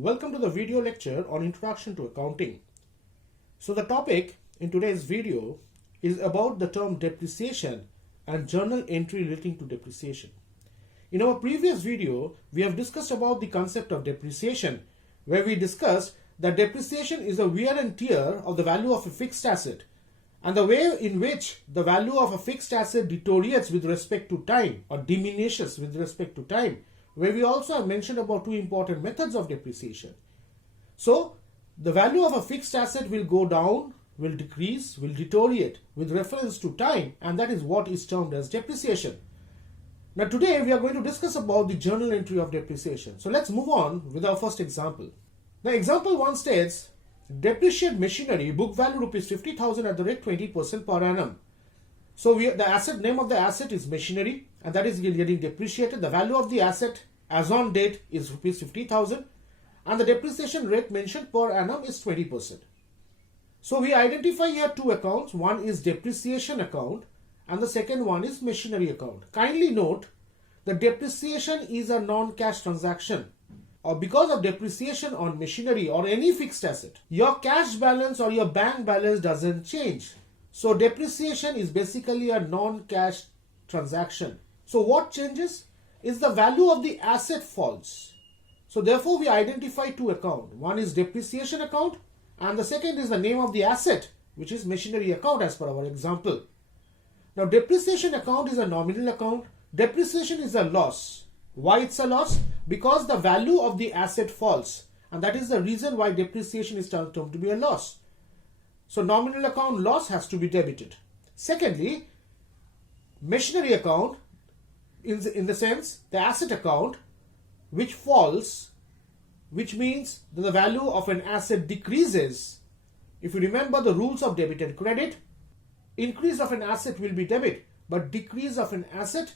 Welcome to the video lecture on Introduction to Accounting. So the topic in today's video is about the term depreciation and journal entry relating to depreciation. In our previous video, we have discussed about the concept of depreciation, where we discussed that depreciation is a wear and tear of the value of a fixed asset and the way in which the value of a fixed asset deteriorates with respect to time or diminishes with respect to time, where we also have mentioned about two important methods of depreciation. So, the value of a fixed asset will go down, will decrease, will deteriorate with reference to time, and that is what is termed as depreciation. Now today we are going to discuss about the journal entry of depreciation. So let's move on with our first example. Now example 1 states, depreciate machinery, book value rupees 50,000 at the rate 20% per annum. So the asset name of the asset is machinery, and that is getting depreciated. The value of the asset as on date is rupees 50,000, and the depreciation rate mentioned per annum is 20%. So we identify here two accounts. One is depreciation account and the second one is machinery account. Kindly note that depreciation is a non-cash transaction, or because of depreciation on machinery or any fixed asset, your cash balance or your bank balance doesn't change. So depreciation is basically a non-cash transaction. So what changes is the value of the asset falls. So therefore we identify two accounts. One is depreciation account and the second is the name of the asset, which is machinery account as per our example. Now depreciation account is a nominal account. Depreciation is a loss. Why it's a loss? Because the value of the asset falls, and that is the reason why depreciation is termed to be a loss. So nominal account loss has to be debited. Secondly, machinery account in the sense the asset account which falls, which means that the value of an asset decreases. If you remember the rules of debit and credit, increase of an asset will be debit, but decrease of an asset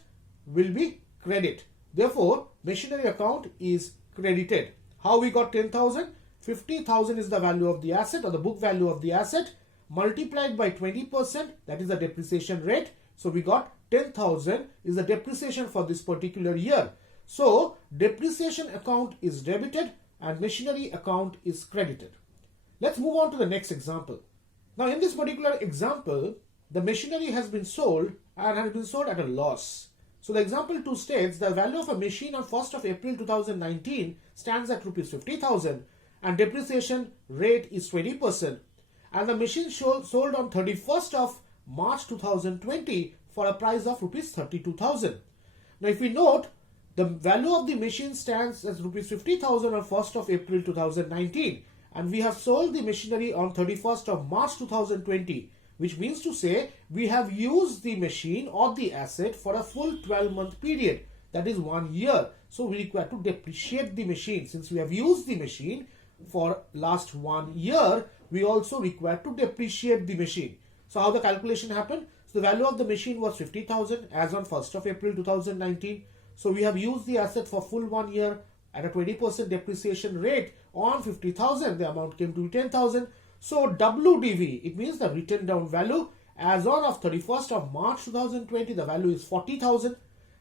will be credit. Therefore, machinery account is credited. How we got 10,000? 50,000 is the value of the asset or the book value of the asset multiplied by 20%, that is the depreciation rate. So we got 10,000 is the depreciation for this particular year. So depreciation account is debited and machinery account is credited. Let's move on to the next example. Now in this particular example, the machinery has been sold and has been sold at a loss. So the example 2 states the value of a machine on 1st of April 2019 stands at rupees 50,000 and depreciation rate is 20%, and the machine sold on 31st of March 2020 for a price of rupees 32,000. Now if we note, the value of the machine stands as rupees 50,000 on 1st of April 2019, and we have sold the machinery on 31st of March 2020, which means to say we have used the machine or the asset for a full 12-month period, that is 1 year. So we require to depreciate the machine. Since we have used the machine for last 1 year, we also require to depreciate the machine. So how the calculation happened? So the value of the machine was 50,000 as on 1st of April 2019. So we have used the asset for full 1 year at a 20% depreciation rate on 50,000. The amount came to 10,000. So WDV, it means the written down value as on of 31st of March 2020, the value is 40,000.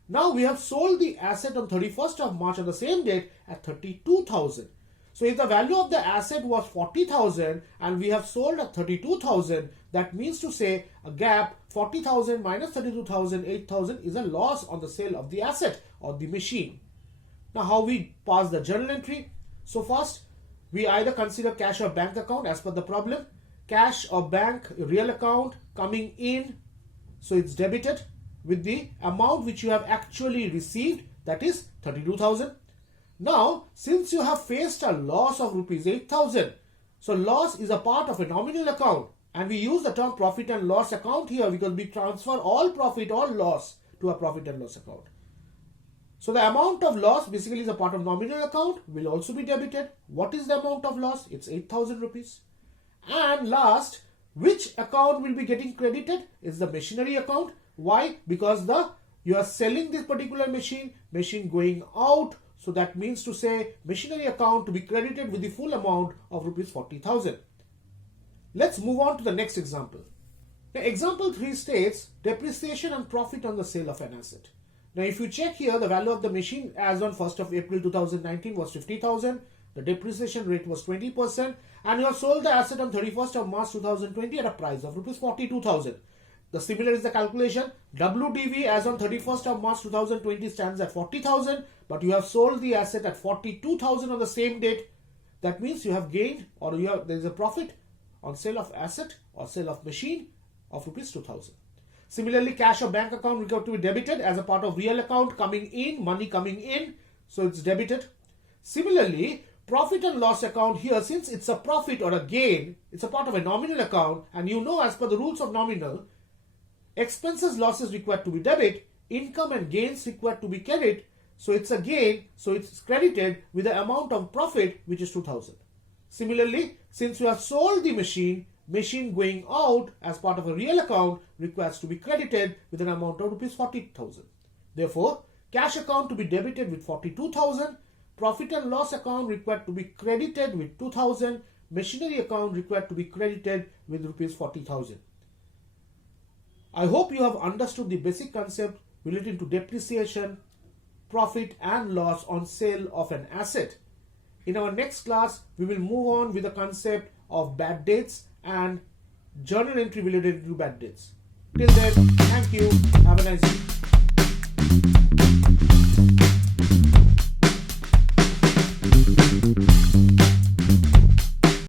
Now we have sold the asset on 31st of March on the same date at 32,000. So if the value of the asset was 40,000 and we have sold at 32,000, that means to say a gap 40,000 minus 32,000, 8,000 is a loss on the sale of the asset or the machine. Now how we pass the journal entry? So first, we either consider cash or bank account as per the problem. Cash or bank real account coming in, so it's debited with the amount which you have actually received, that is 32,000. Now, since you have faced a loss of rupees 8,000, so loss is a part of a nominal account, and we use the term profit and loss account here because we transfer all profit or loss to a profit and loss account. So the amount of loss basically is a part of nominal account, will also be debited. What is the amount of loss? It's 8,000 rupees. And last, which account will be getting credited is the machinery account. Why? Because you are selling this particular machine going out. So that means to say machinery account to be credited with the full amount of rupees 40,000. Let's move on to the next example. Now example 3 states depreciation and profit on the sale of an asset. Now if you check here, the value of the machine as on 1st of April 2019 was 50,000 the depreciation rate was 20%, and you have sold the asset on 31st of March 2020 at a price of rupees 42,000. The similar is the calculation. WDV as on 31st of March 2020 stands at 40,000, but you have sold the asset at 42,000 on the same date. That means you have gained, or there is a profit on sale of asset or sale of machine of rupees 2,000. Similarly, cash or bank account required to be debited as a part of real account coming in, money coming in, so it's debited. Similarly, profit and loss account here, since it's a profit or a gain, it's a part of a nominal account, and you know as per the rules of nominal, expenses, losses required to be debit, income and gains required to be credit, so it's a gain, so it's credited with the amount of profit which is 2,000. Similarly, since you have sold the machine going out as part of a real account requires to be credited with an amount of rupees 40,000. Therefore, cash account to be debited with 42,000, profit and loss account required to be credited with 2,000, machinery account required to be credited with rupees 40,000. I hope you have understood the basic concept relating to depreciation, profit and loss on sale of an asset. In our next class, we will move on with the concept of bad debts and journal entry related to bad debts. Till then, thank you. Have a nice day.